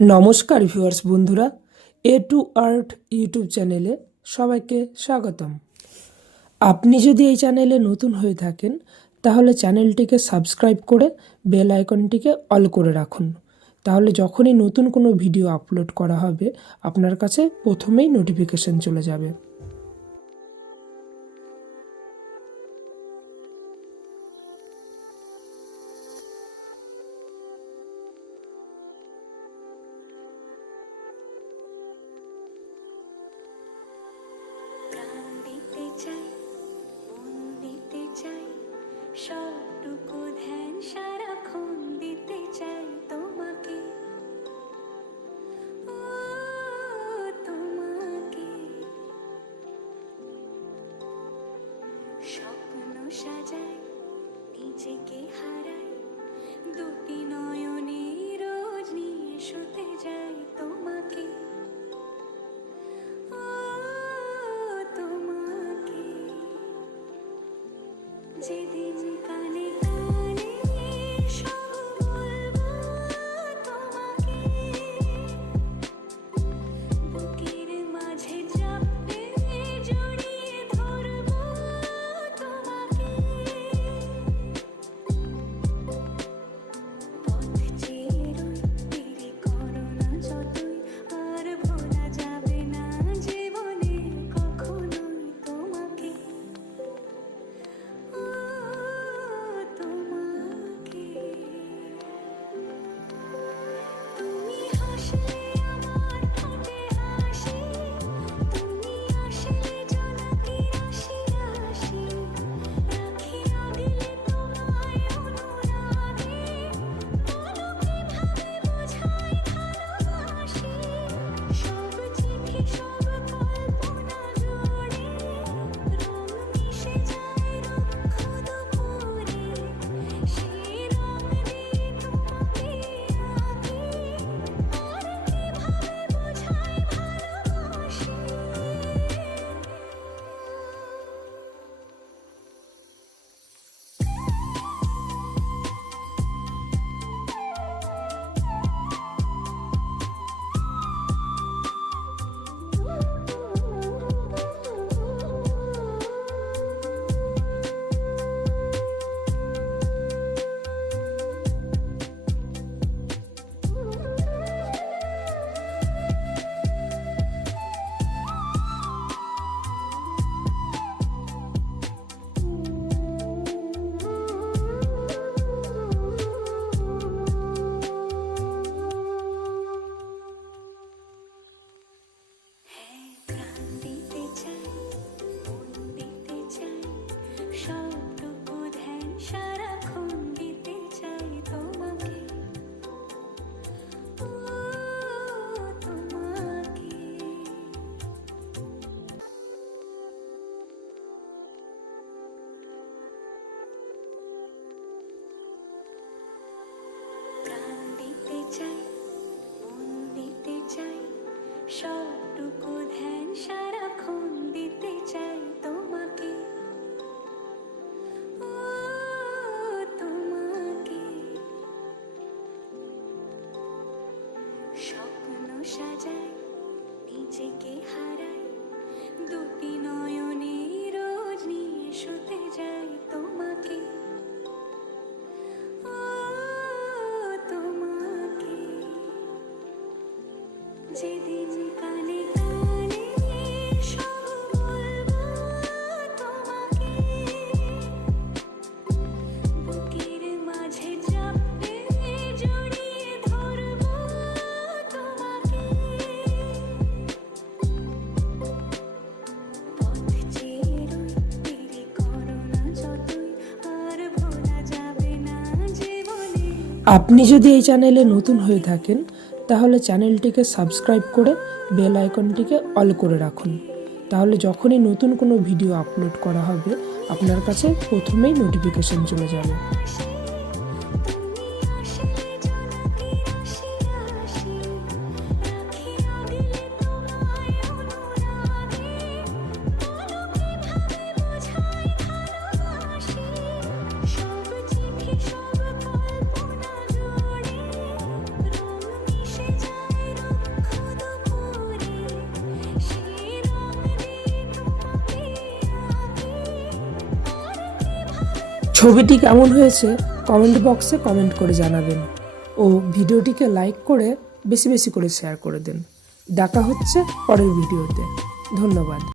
নমস্কার ভিউয়ার্স বন্ধুরা, এ two art YouTube চ্যানেলে সবাইকে স্বাগতম। আপনি যদি এই চ্যানেলে নতুন হয়ে থাকেন তাহলে চ্যানেলটিকে সাবস্ক্রাইব করে বেল আইকনটিকে অল করে রাখুন। তাহলে যখনই নতুন কোনো ভিডিও আপলোড করা হবে আপনার কাছে প্রথমেই নোটিফিকেশন চলে যাবে। সবটুকু ধ্যান সারাক্ষণ দিতে চাই তোমাকে, ও তোমাকে। স্বপ্ন সাজাই, নিজেকে হারাই, দুটি নয়নে রোজ নিয়ে শুতে যাই তোমাকে, ও তোমাকে। যেদিন কানে কানে সব বলবো তোমাকে, বুকের মাঝে চাপতে জড়িয়ে ধরবো তোমাকে। পথ চেয়ে রই, দেরি করো না যতই, আর ভোলা যাবে না জীবনে কখনোই তোমাকে, ও তোমাকে। তুমি হাসলে আমার ঠোঁটে হাসি, তুমি আসলে জোনাকি রাশি রাশি, রাখি আগলে তোমায় অনুরাগে, বলো কিভাবে বোঝাই ভালোবাসি। সব চিঠি সব কল্পনা জোড়ে, রং মিশে যায় রুক্ষ দুপুরে, সেই রং দিয়ে তোমাকে আঁকি, আর কিভাবে বোঝাই ভালোবাসি। প্রাণ দিতে চাই, মন দিতে চাই, সবটুকু ধ্যান সারাক্ষণ দিতে চাই তোমাকে, ও তোমাকে। প্রাণ দিতে চাই, মন দিতে চাই, সবটুকু ধ্যান সারাক্ষণ দিতে চাই তোমাকে, ও তোমাকে। স্বপ্ন সাজাই, নিজেকে হারাই, দুটি নয়নে রোজ নিয়ে শুতে যাই তোমাকে, ও তোমাকে। যেদিন কানে কানে সব বলবো তোমাকে, বুকের মাঝে চাপতে জড়িয়ে ধরবো তোমাকে। পথ চেয়ে রই, দেরি করো না যতই, আর ভোলা যাবে না জীবনে। আপনি যদি এই চ্যানেলে নতুন হয়ে থাকেন তাহলে চ্যানেলটিকে সাবস্ক্রাইব করে বেল আইকনটিকে অল করে রাখুন। তাহলে যখনই নতুন কোনো ভিডিও আপলোড করা হবে আপনার কাছে প্রথমেই নোটিফিকেশন চলে যাবে। তুমি আসলে জোনাকি রাশি রাশি, রাখি আগলে তোমায় অনুরাগে, বলো কিভাবে বোঝাই ভালোবাসি। সব চিঠি সব কল্পনা জোড়ে, রং মিশে যায় ছবিটি কেমন হয়েছে কমেন্ট বক্সে কমেন্ট করে জানাবেন ও ভিডিওটিকে লাইক করে বেশি বেশি করে শেয়ার করে দিন। দেখা হচ্ছে পরের ভিডিওতে। ধন্যবাদ।